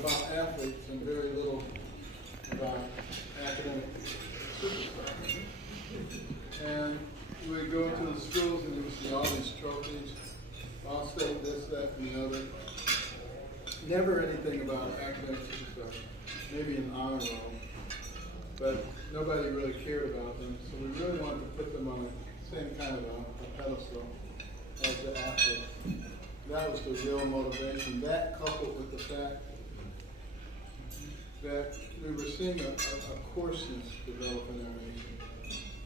about athletes and very little about academic superstars. And you would go into the schools and you would see all these trophies, all state this, that, and the other. Never anything about academic superstars, maybe an honor roll, but nobody really cared about them. So we really wanted to put them on the same kind of a pedestal as the athletes. That was the real motivation. That coupled with the fact that we were seeing a coarseness develop in our nation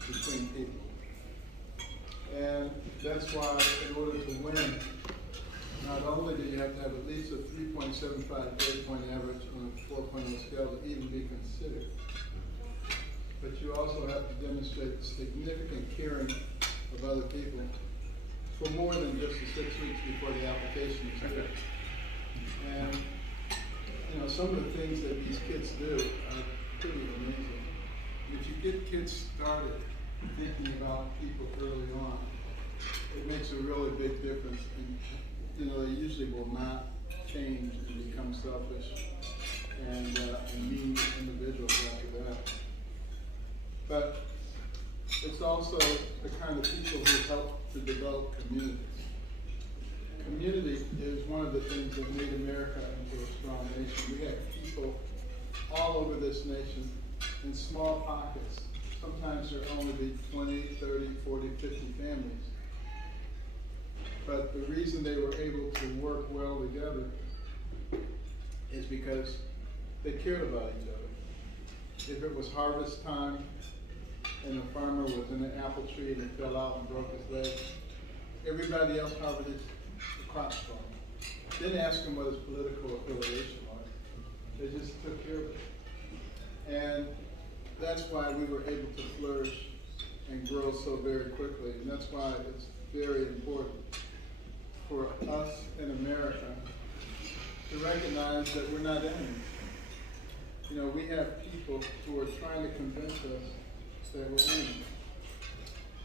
between people. And that's why in order to win, not only do you have to have at least a 3.75 grade point average on a 4.0 scale to even be considered, but you also have to demonstrate significant caring of other people for more than just the 6 weeks before the application is due. And you know, some of the things that these kids do are pretty amazing. If you get kids started thinking about people early on, it makes a really big difference. And you know, they usually will not change and become selfish and mean individuals after that. But it's also the kind of people who help to develop communities. Community is one of the things that made America into a strong nation. We have people all over this nation in small pockets. Sometimes there only be 20, 30, 40, 50 families. But the reason they were able to work well together is because they cared about each other. If it was harvest time and the farmer was in an apple tree and he fell out and broke his leg, everybody else harvested the crops for him. Didn't ask him what his political affiliation was. They just took care of it. And that's why we were able to flourish and grow so very quickly. And that's why it's very important for us in America to recognize that we're not enemies. You know, we have people who are trying to convince us that we're enemies.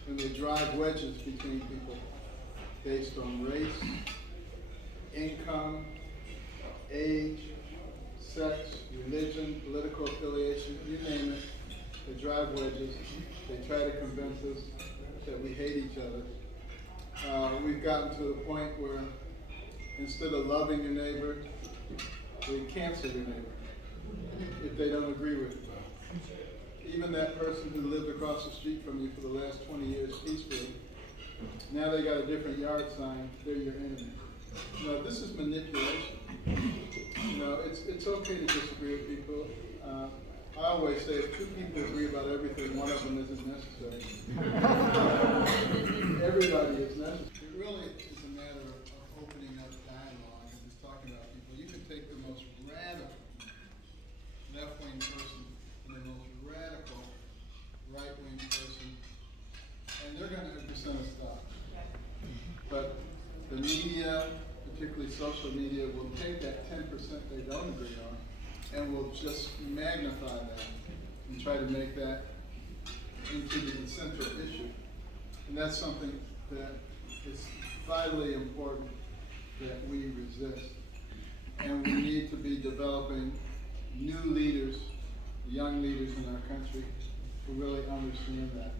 And they drive wedges between people based on race, income, age, sex, religion, political affiliation, you name it. They drive wedges. They try to convince us that we hate each other. We've gotten to the point where instead of loving your neighbor, we cancel your neighbor if they don't agree with you. Even that person who lived across the street from you for the last 20 years peacefully, now they got a different yard sign, they're your enemy. No, this is manipulation. You know, it's okay to disagree with people. I always say if two people agree about everything, one of them isn't necessary. Everybody is necessary. It really is a matter of opening up dialogue and just talking about people. You can take the most radical left-wing person and the most radical right-wing person, and they're going to present a stop. But the media, particularly social media, will take that 10% they don't agree on and will just magnify that and try to make that into the central issue. And that's something that is vitally important that we resist. And we need to be developing new leaders, young leaders in our country who really understand that.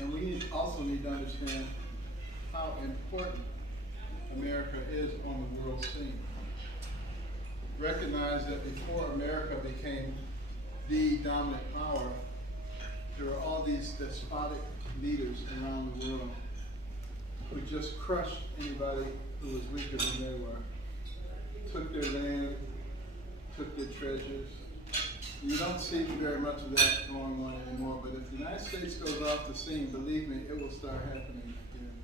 And we also need to understand how important America is on the world scene. Recognize that before America became the dominant power, there were all these despotic leaders around the world who just crushed anybody who was weaker than they were, took their land, took their treasures. You don't see very much of that going on anymore, but if the United States goes off the scene, believe me, it will start happening again.